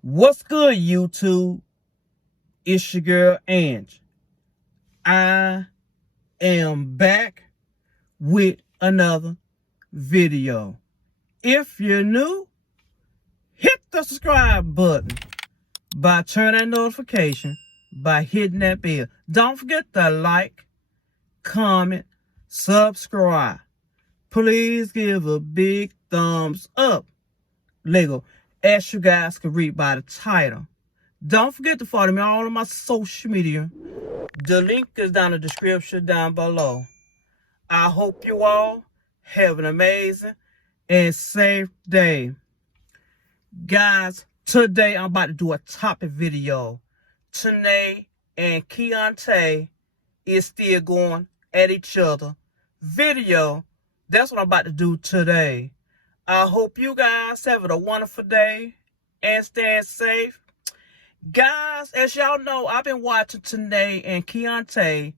What's good, YouTube? It's your girl, Ange. I am back with another video. If you're new, hit the subscribe button by turning that notification, by hitting that bell. Don't forget to like, comment, subscribe. Please give a big thumbs up. Lego, as you guys can read by the title. Don't forget to follow me on all of my social media. The link is down in the description down below. I hope you all have an amazing and safe day. Guys, today I'm about to do a topic video. Tannae and Keyontae is still going at each other. Video, that's what I'm about to do today. I hope you guys having a wonderful day and staying safe. Guys, as y'all know, I've been watching Tannae and Keyontae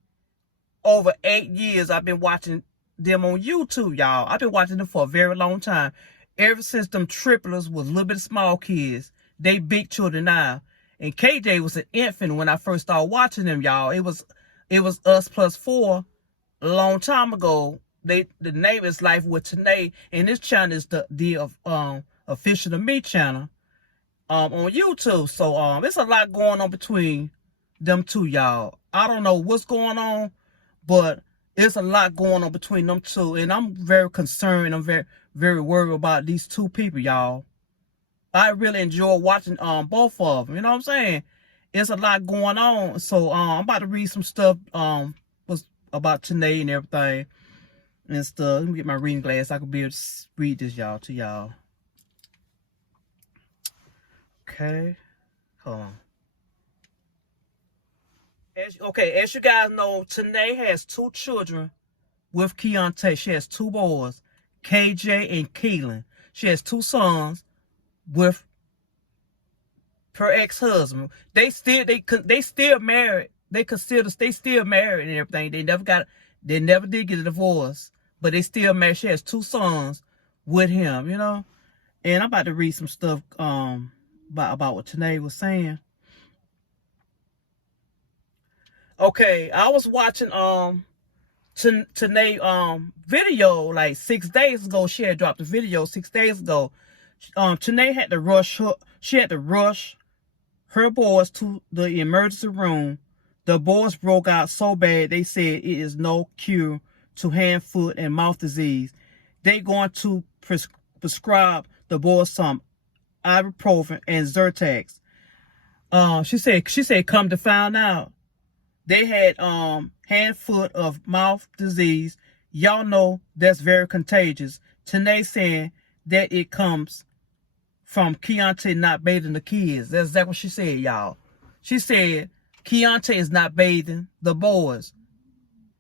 over 8 years. I've been watching them on YouTube, y'all. I've been watching them for a very long time. Ever since them triplets was a little bit of small kids. They big children now. And KJ was an infant when I first started watching them, y'all. It was Us Plus 4 a long time ago. The name is Life with Tannae, and this channel is the Official to Me channel on YouTube. So it's a lot going on between them two, y'all. I don't know what's going on, but it's a lot going on between them two, and I'm very concerned. I'm very worried about these two people, y'all. I really enjoy watching both of them. You know what I'm saying? It's a lot going on. So I'm about to read some stuff was about Tannae and everything and stuff. Let me get my reading glass so I can be able to read this, y'all, to y'all. Okay, hold on. As you guys know, Tannae has 2 children with Keyontae. She has 2 boys, KJ and Keelan. She has 2 sons with her ex-husband. They still married. They still married and everything. They never did get a divorce, but they still married. She has 2 sons with him, you know. And I'm about to read some stuff about what Tannae was saying. Okay, I was watching Tannae video like 6 days ago. She had dropped a video 6 days ago. Tannae had to rush her. She had to rush her boys to the emergency room. The boys broke out so bad they said it is no cure to hand, foot, and mouth disease. They going to prescribe the boys some ibuprofen and Zyrtex. She said come to find out they had hand, foot, of mouth disease. Y'all know that's very contagious. Tannae saying that it comes from Keyontae not bathing the kids. That's exactly what she said, y'all. She said Keyontae is not bathing the boys.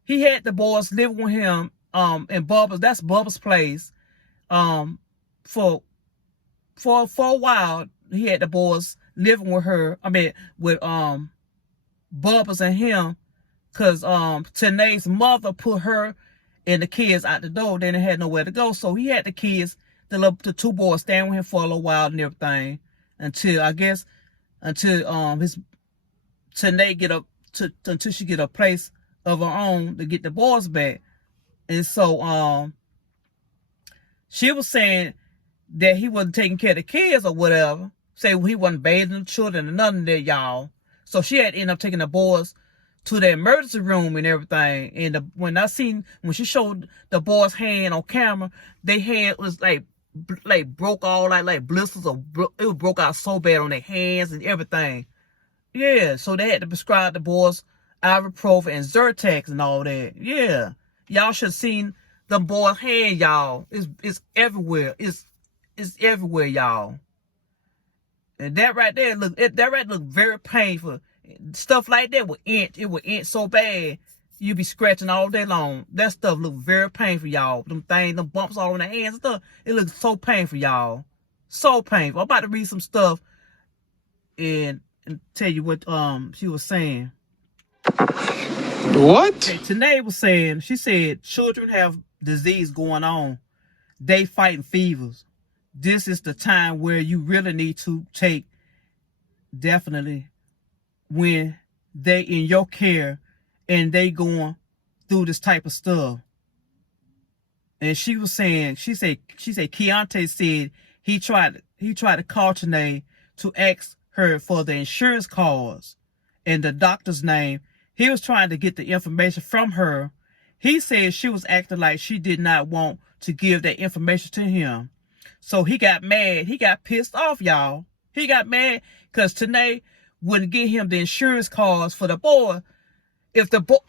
He had the boys living with him in Bubba's. That's Bubba's place. For a while, he had the boys living with her. I mean, with Bubba's and him, cause Tannae's mother put her and the kids out the door. Then they had nowhere to go, so he had the kids, the 2 boys, staying with him for a little while and everything until his Tannae until she get a place of her own to get the boys back. And so she was saying that he wasn't taking care of the kids or whatever. Say he wasn't bathing the children and nothing there, y'all. So she had to end up taking the boys to the emergency room and everything. And when she showed the boys' hand on camera, their hand was like broke all like blisters, or it was broke out so bad on their hands and everything. Yeah, so they had to prescribe the boys ibuprofen and Zyrtex and all that. Yeah, y'all should have seen the boys' hand, y'all. It's everywhere. It's everywhere, y'all. And that right there look very painful. Stuff like that would itch. It would itch so bad you be scratching all day long. That stuff look very painful, y'all. Them bumps all on the hands and stuff. It looks so painful, y'all. So painful. I'm about to read some stuff and tell you what she was saying. What? Okay, Tannae was saying, she said children have disease going on. They fighting fevers. This is the time where you really need to take definitely when they in your care and they going through this type of stuff. And she was saying, she said Keyontae said he tried to call Tannae to ask her for the insurance cards and the doctor's name. He was trying to get the information from her. He said she was acting like she did not want to give that information to him. So he got mad. He got pissed off, y'all. He got mad because Tannae wouldn't give him the insurance cards for the boy.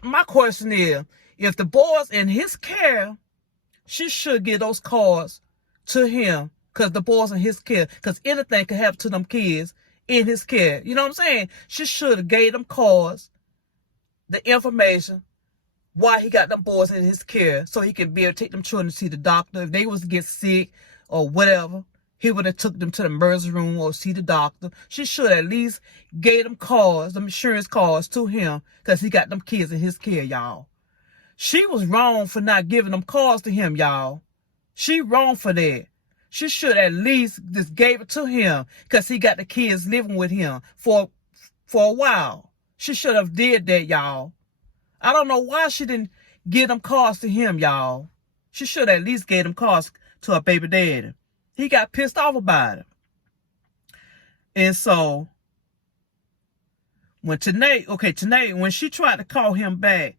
My question is, if the boy's in his care, she should give those cards to him because the boy's in his care. Because anything could happen to them kids in his care. You know what I'm saying? She should have gave them cards, the information, why he got them boys in his care, so he can be able to take them children to see the doctor. If they was to get sick or whatever, he would have took them to the emergency room or see the doctor. She should at least gave them cards, them insurance cards to him because he got them kids in his care, y'all. She was wrong for not giving them cards to him, y'all. She wrong for that. She should at least just gave it to him because he got the kids living with him for a while. She should have did that, y'all. I don't know why she didn't give them cards to him, y'all. She should have at least gave them cards to her baby daddy. He got pissed off about it. And so, when Tannae, when she tried to call him back,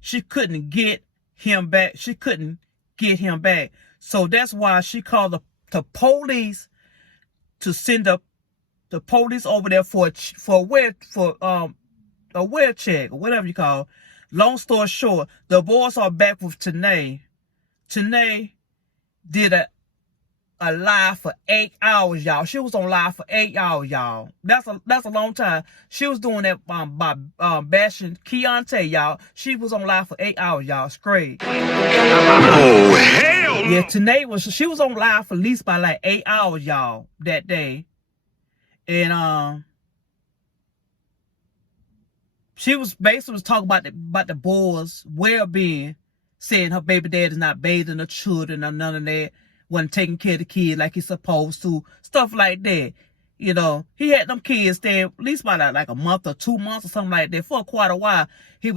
she couldn't get him back. She couldn't get him back. So that's why she called the police to send the police over there for a wear check or whatever you call it. Long story short, the boys are back with Tannae. Tannae did a live for 8 hours, y'all. She was on live for 8 hours, y'all. That's a long time. She was doing that by bashing Keyontae, y'all. She was on live for 8 hours, y'all. Straight. Oh hell! Yeah, Tannae was on live for at least by like 8 hours, y'all, that day. And she was basically talking about the boys' well-being, saying her baby dad is not bathing the children or none of that, wasn't taking care of the kids like he's supposed to, stuff like that. You know, he had them kids staying at least by like a month or 2 months or something like that for quite a while. He had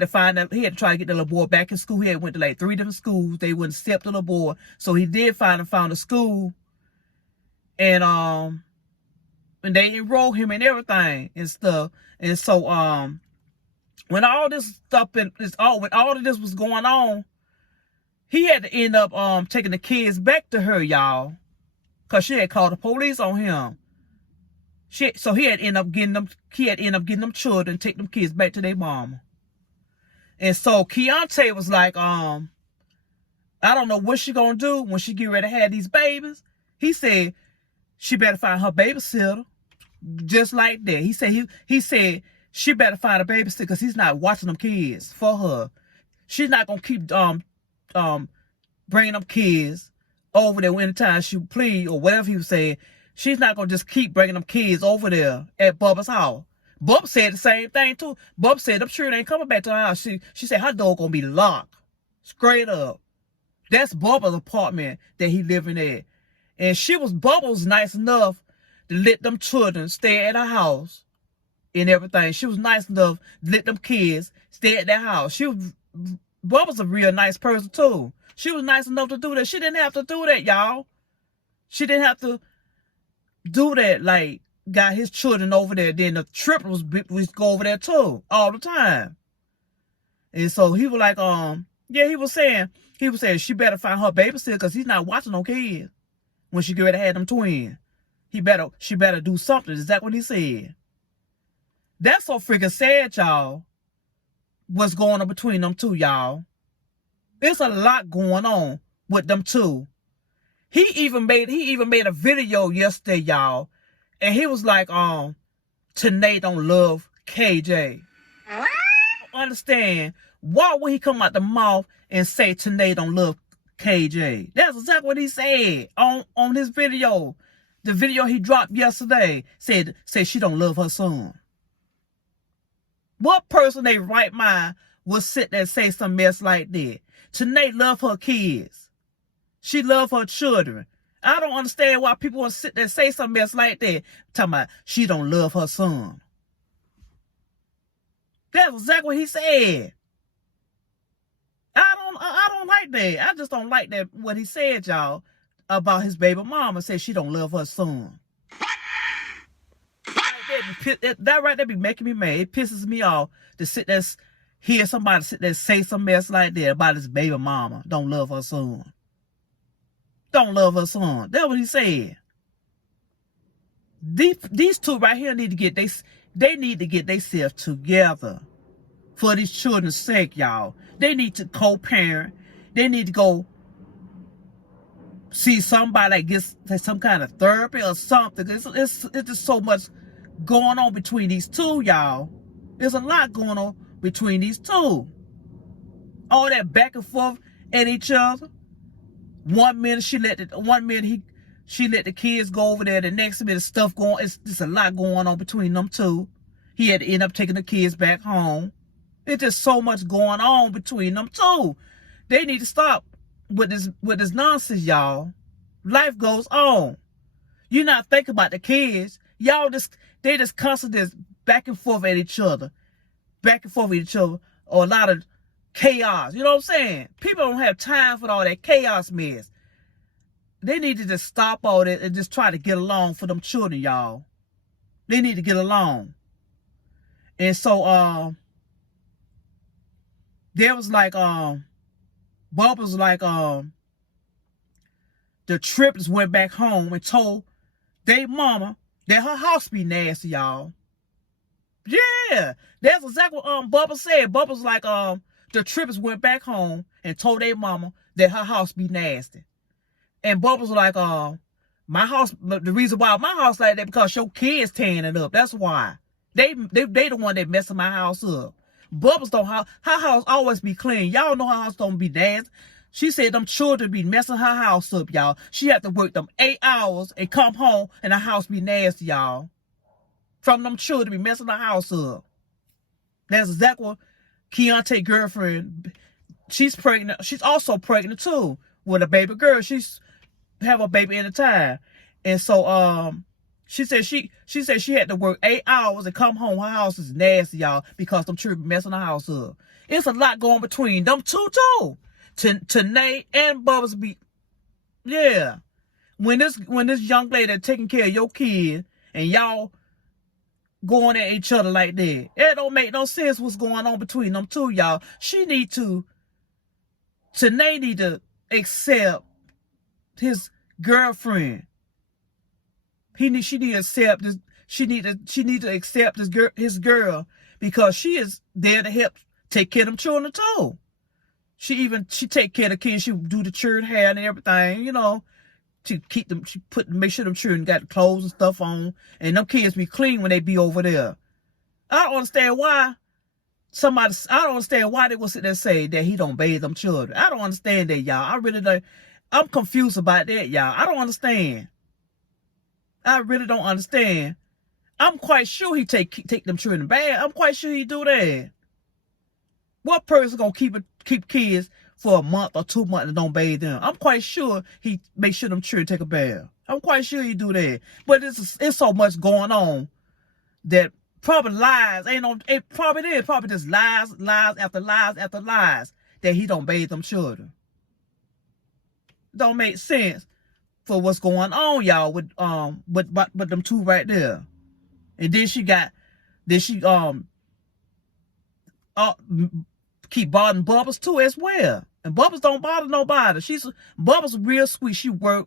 to try to get the little boy back in school. He had went to like 3 different schools. They wouldn't accept the little boy, so he did found a school, and they enrolled him and everything and stuff. And so when all this stuff when all of this was going on, he had to end up taking the kids back to her, y'all, because she had called the police on him. So he had end up getting them children, take them kids back to their mama. And so Keyontae was like, I don't know what she gonna do when she get ready to have these babies. He said she better find her babysitter. Just like that. He said she better find a babysitter because he's not watching them kids for her. She's not gonna keep bringing them kids over there anytime she please or whatever he was saying. She's not gonna just keep bringing them kids over there at Bubba's house. Bubba said the same thing too. Bubba said, I'm sure they ain't coming back to her house. She said her door gonna be locked. Straight up. That's Bubba's apartment that he living at. And Bubba was nice enough to let them children stay at her house and everything. She was nice enough to let them kids stay at their house. Bubba's a real nice person too. She was nice enough to do that. She didn't have to do that, y'all. She didn't have to do that, like, got his children over there. Then the triplets was go over there too, all the time. And so he was like, he was saying she better find her babysitter because he's not watching no kids when she get ready to have them twins. She better do something. Is that what he said? That's so freaking sad, y'all. What's going on between them two, y'all? There's a lot going on with them two. He even made a video yesterday, y'all, and he was like, Tannae don't love KJ. I don't understand why would he come out the mouth and say Tannae don't love KJ? That's exactly what he said on his video. The video he dropped yesterday said she don't love her son. What person in their right mind will sit there and say some mess like that? Tannae love her kids. She love her children. I don't understand why people want to sit there and say something else like that. Talking about she don't love her son. That's exactly what he said. I don't like that. I just don't like that what he said, y'all, about his baby mama. Said she don't love her son. That right there be making me mad. It pisses me off to sit there, hear somebody sit there and say something else like that about his baby mama. Don't love her son. Don't love her son. That's what he said. These two right here need to get themselves together for these children's sake, y'all. They need to co-parent. They need to go see somebody that gets some kind of therapy or something. It's just so much going on between these two, y'all. There's a lot going on between these two. All that back and forth at each other. One minute she let the kids go over there. The next minute stuff going. It's a lot going on between them two. He had to end up taking the kids back home. It's just so much going on between them two. They need to stop with this nonsense, y'all. Life goes on. You're not thinking about the kids. Y'all they just constantly just back and forth at each other. Back and forth with each other. Or a lot of chaos. You know what I'm saying? People don't have time for all that chaos mess. They need to just stop all that and just try to get along for them children, y'all. They need to get along. And so, there was like, Bubba's like, the triplets went back home and told their mama that her house be nasty, y'all. Yeah, that's exactly what Bubba said. Bubba's like, the triplets went back home and told their mama that her house be nasty. And Bubba's like, my house, the reason why my house like that because your kids tearing it up. That's why. They the one that messing my house up. Bubba's her house always be clean. Y'all know her house don't be nasty. She said them children be messing her house up, y'all. She had to work them 8 hours and come home and her house be nasty, y'all. From them children be messing her house up. That's exactly what Keyontae girlfriend, she's pregnant. She's also pregnant too with a baby girl. She's have a baby in a time. And so she said she had to work 8 hours and come home. Her house is nasty, y'all, because them children be messing her house up. It's a lot going between them two too. Tannae and Bubba's be, yeah. When this young lady taking care of your kid and y'all going at each other like that, it don't make no sense what's going on between them two, y'all. Tannae need to accept his girlfriend. She need to accept this. She need to accept his girl because she is there to help take care of them children too. She take care of the kids. She do the children hair and everything, you know, to keep them. Make sure them children got clothes and stuff on, and them kids be clean when they be over there. I don't understand why they will sit there and say that he don't bathe them children. I don't understand that, y'all. I really don't. I'm confused about that, y'all. I don't understand. I really don't understand. I'm quite sure he take them children bath. I'm quite sure he do that. What person gonna keep kids for a month or 2 months and don't bathe them? I'm quite sure he make sure them children take a bath. I'm quite sure he do that. But it's so much going on that probably lies ain't on. It probably is probably just lies after lies after lies that he don't bathe them children. Don't make sense for what's going on, y'all, with them two right there. And then she keep bothering Bubba's too as well. And Bubba's don't bother nobody. Bubba's real sweet. She work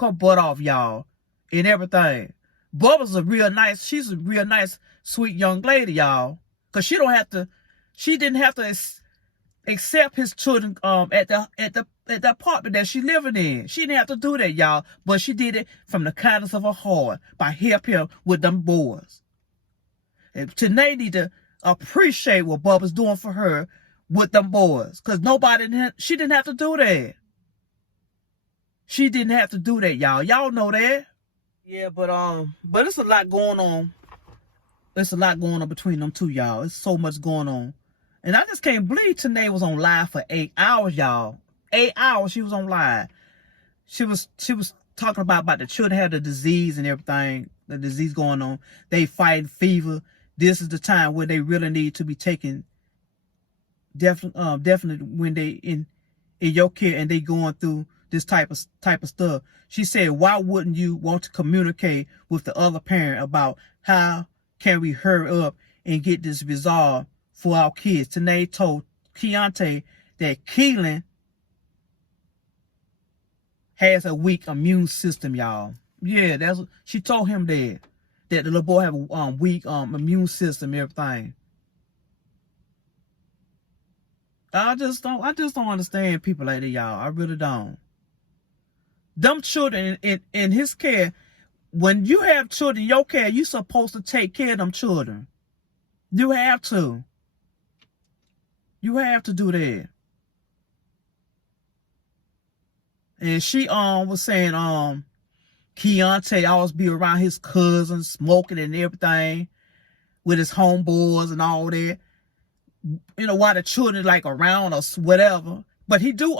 her butt off, y'all, and everything. Bubba's she's a real nice, sweet young lady, y'all. Cause she didn't have to accept his children at the apartment that she living in. She didn't have to do that, y'all. But she did it from the kindness of her heart by helping him with them boys. And Tannae need to appreciate what Bubba's doing for her with them boys. Because she didn't have to do that. She didn't have to do that, y'all. Y'all know that. Yeah, but it's a lot going on. There's a lot going on between them two, y'all. It's so much going on. And I just can't believe Tannae was on live for 8 hours, y'all. 8 hours she was on live. She was talking about the children have the disease and everything, the disease going on. They fighting fever. This is the time where they really need to be taken. Definitely when they in your care and they going through this type of stuff. She said, why wouldn't you want to communicate with the other parent about how can we hurry up and get this resolved for our kids? Tannae told Keyontae that Keelan has a weak immune system, y'all. Yeah, she told him that the little boy have a weak immune system, everything. I just don't understand people like that, y'all. I really don't. Them children in his care, when you have children in your care, you're supposed to take care of them children. You have to. You have to do that. And she was saying Keyontae always be around his cousins, smoking and everything, with his homeboys and all that. You know, while the children like around us, whatever. But he do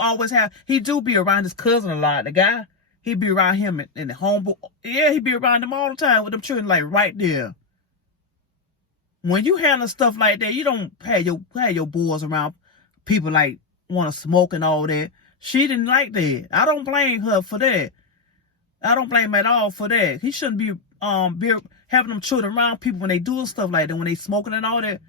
be around his cousin a lot. The guy, he be around him and the homeboy. Yeah, he be around them all the time with them children like right there. When you handle stuff like that, you don't have your boys around people like want to smoke and all that. She didn't like that. I don't blame her for that. I don't blame him at all for that. He shouldn't be having them children around people when they doing stuff like that, when they smoking and all that.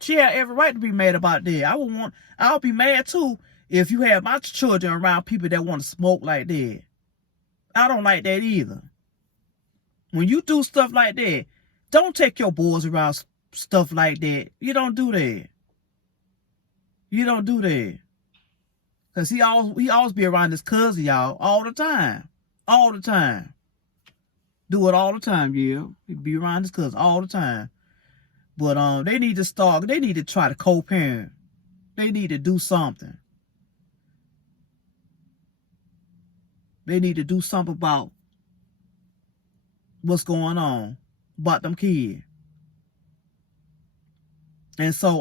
She had every right to be mad about that. I'll be mad too if you have my children around people that want to smoke like that. I don't like that either. When you do stuff like that, don't take your boys around stuff like that. You don't do that. You don't do that. Because he always be around his cousin, y'all, all the time. All the time. Do it all the time, yeah. He be around his cousin all the time. But they need to try to co-parent. They need to do something. They need to do something about what's going on about them kids. And so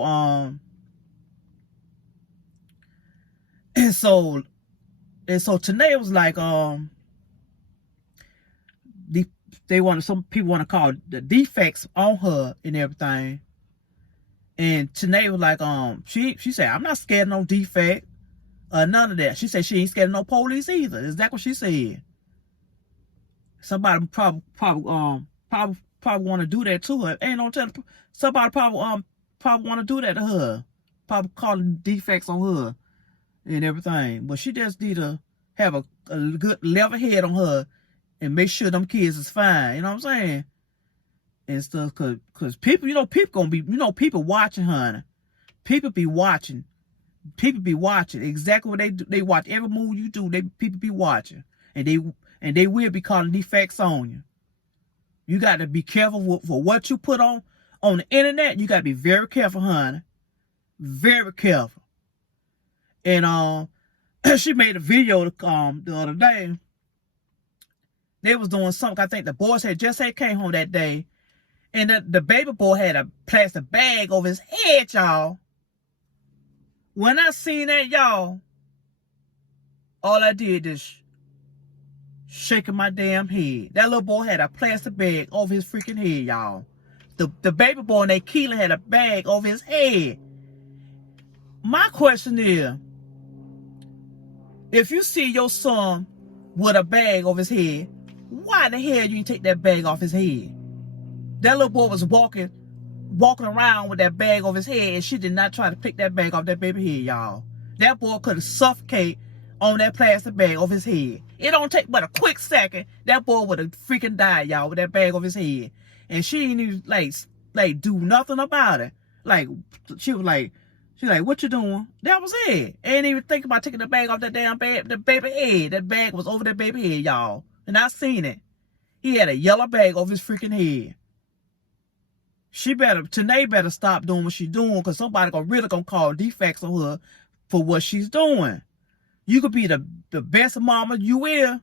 Tannae was like some people want to call the defects on her and everything. And Tannae was like, she said, I'm not scared of no defect or none of that. She said she ain't scared of no police either. Is that what she said? Somebody probably want to do that to her. Ain't no telling. Somebody probably want to do that to her. Probably calling defects on her and everything. But she just need to have a good level head on her and make sure them kids is fine. You know what I'm saying? And stuff, cause people, people gonna be, people watching, honey. People be watching. People be watching exactly what they do. They watch every move you do. People be watching, and they will be calling defects on you. You got to be careful for what you put on the internet. You got to be very careful, honey. Very careful. And she made a video the other day. They was doing something. I think the boys had came home that day. And the baby boy had a plastic bag over his head, y'all. When I seen that, y'all, all I did is shaking my damn head. That little boy had a plastic bag over his freaking head, y'all. The baby boy named Keelan had a bag over his head. My question is, if you see your son with a bag over his head, why the hell you didn't take that bag off his head? That little boy was walking around with that bag over his head, and she did not try to pick that bag off that baby head, y'all. That boy could have suffocated on that plastic bag over his head. It don't take but a quick second. That boy would have freaking died, y'all, with that bag over his head. And she didn't even like do nothing about it. Like she was like, what you doing? That was it. Ain't even think about taking the bag off that damn bag, the baby head. That bag was over that baby head, y'all. And I seen it. He had a yellow bag over his freaking head. Tannae better stop doing what she's doing, because somebody really gonna call defects on her for what she's doing. You could be the best mama you will,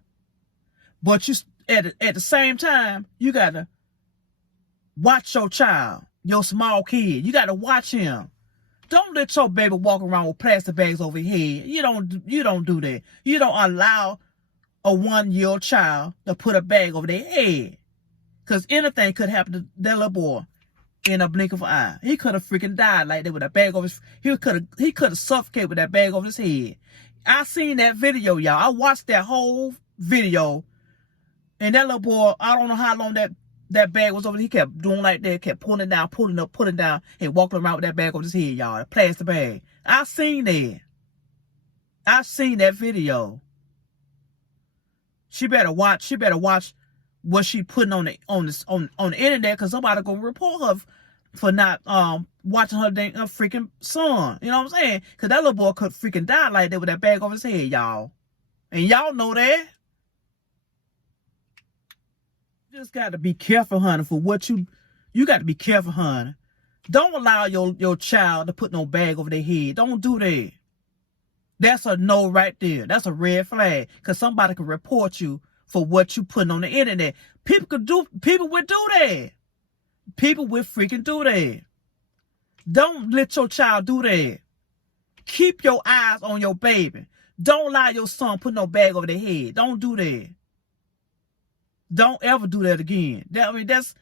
but you at the same time, you gotta watch your child, your small kid. You gotta watch him. Don't let your baby walk around with plastic bags over your head. You don't do that. You don't allow a 1-year-old child to put a bag over their head. Because anything could happen to that little boy in a blink of an eye. He could have freaking died like that with a bag over his... He could have suffocated with that bag over his head. I seen that video, y'all. I watched that whole video. And that little boy, I don't know how long that bag was over. He kept doing like that, kept pulling it down, pulling it up, pulling it down, and walking around with that bag over his head, y'all. A plastic bag. I seen that. I seen that video. She better watch what she putting on the internet, because somebody gonna report her for not watching her freaking son. You know what I'm saying? Because that little boy could freaking die like that with that bag over his head, y'all. And y'all know that. You just got to be careful, honey, for what you got to be careful, honey. Don't allow your child to put no bag over their head. Don't do that. That's a no right there. That's a red flag, because somebody can report you for what you putting on the internet. People would do that. People would freaking do that. Don't let your child do that. Keep your eyes on your baby. Don't allow your son put no bag over their head. Don't do that. Don't ever do that again. That's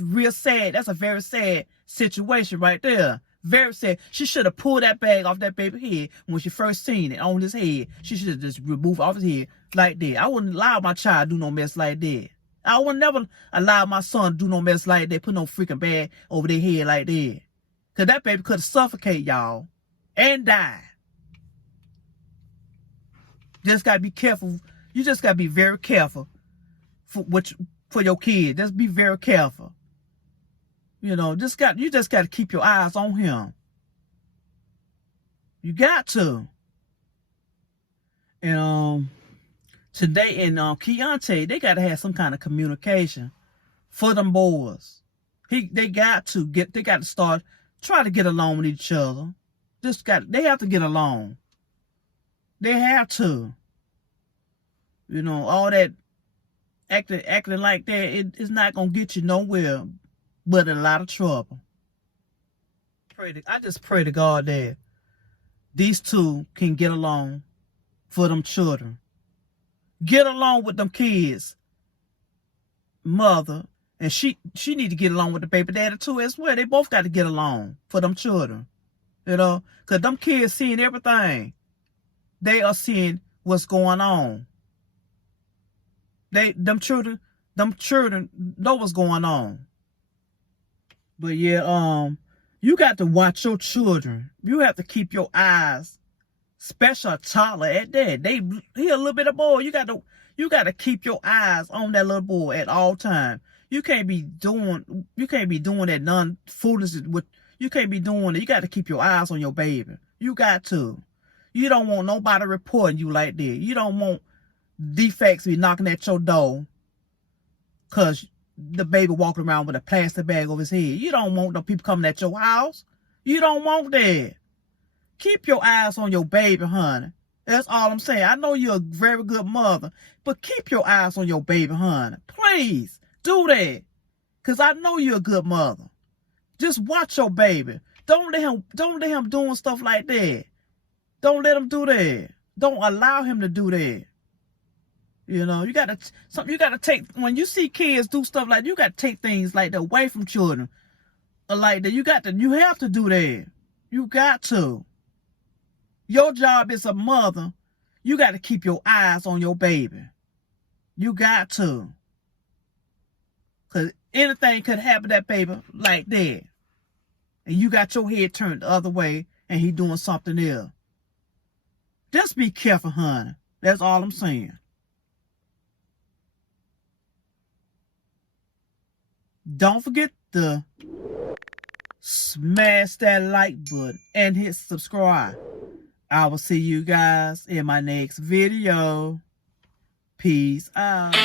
real sad. That's a very sad situation right there. Very sad. She should have pulled that bag off that baby's head when she first seen it on his head. She should have just removed it off his head like that. I wouldn't allow my child to do no mess like that. I would never allow my son to do no mess like that, put no freaking bag over their head like that. Because that baby could have suffocated, y'all, and died. Just got to be careful. You just got to be very careful for your kid. Just be very careful. You know, you just got to keep your eyes on him. You got to. And today in Keyontae, they got to have some kind of communication for them boys. They got to start try to get along with each other. They have to get along. They have to. You know, all that acting like that, it's not gonna get you nowhere but in a lot of trouble. I just pray to God that these two can get along for them children. Get along with them kids, mother, and she need to get along with the baby daddy too as well. They both got to get along for them children, you know, because them kids seeing everything. They are seeing what's going on. Them children know what's going on. But yeah, you got to watch your children. You have to keep your eyes, especially a toddler at that. He a little bit of boy. You got to keep your eyes on that little boy at all times. You can't be doing that non-foolishness. You can't be doing it. You got to keep your eyes on your baby. You got to. You don't want nobody reporting you like that. You don't want defects be knocking at your door because the baby walking around with a plastic bag over his head. You don't want no people coming at your house. You don't want that. Keep your eyes on your baby, honey. That's all I'm saying. I know you're a very good mother, but keep your eyes on your baby, honey. Please do that, because I know you're a good mother. Just watch your baby. Don't let him doing stuff like that. Don't let him do that. Don't allow him to do that. You know, you gotta take, when you see kids do stuff like that, you gotta take things like that away from children. Like that, you have to do that. You got to. Your job as a mother, you got to keep your eyes on your baby. You got to. Because anything could happen to that baby like that. And you got your head turned the other way and he doing something else. Just be careful, honey. That's all I'm saying. Don't forget to smash that like button and hit subscribe. I will see you guys in my next video. Peace out.